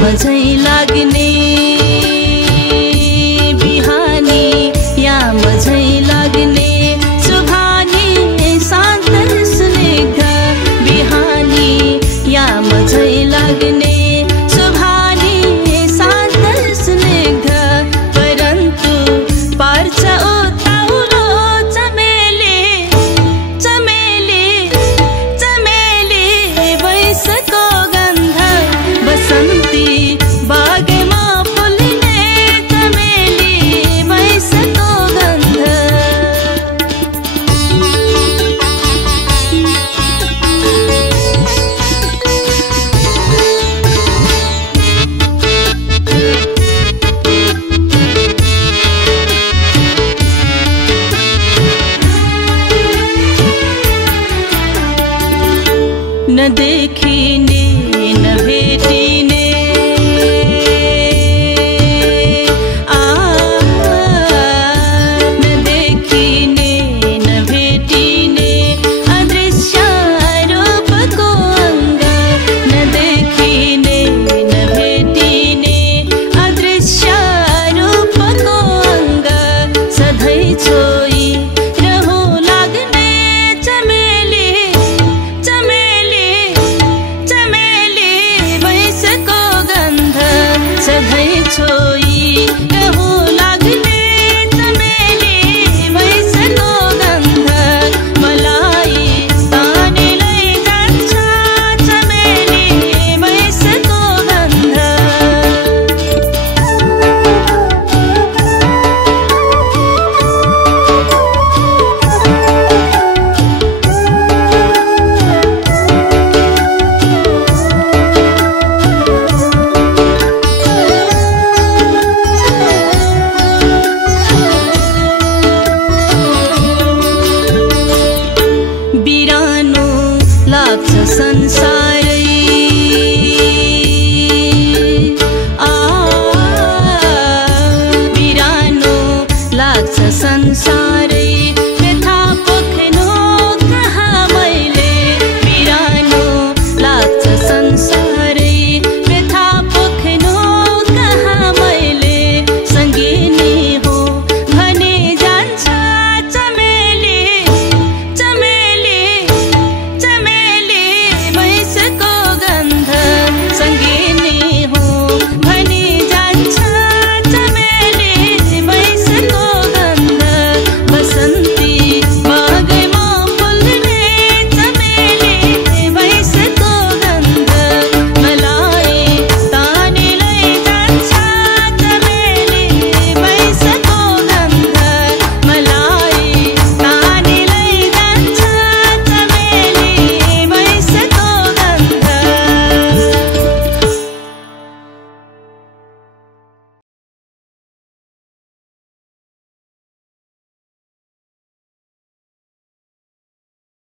मझै लाग्ने बिहानी या मझै लाग्ने सुभानी शान्त स्निग्ध बिहानी या मझै लाग्ने सुभानी शान्त स्निग्ध परन्तु पर्छ उत्ताउलो चमेली चमेली चमेली वैशको गन्ध बसन्ती बागमा फुल्ने चमेली वैशको गन्ध न देखिने न भेटिने न देखिने न भेटिने अदृश्य रूपको अङ्ग न देखिने न भेटिने अदृश्य रूपको अङ्ग सधैँ छोई रहु लाग्ने चमेली चमेली चमेली वैशको गन्ध सधैँ छोई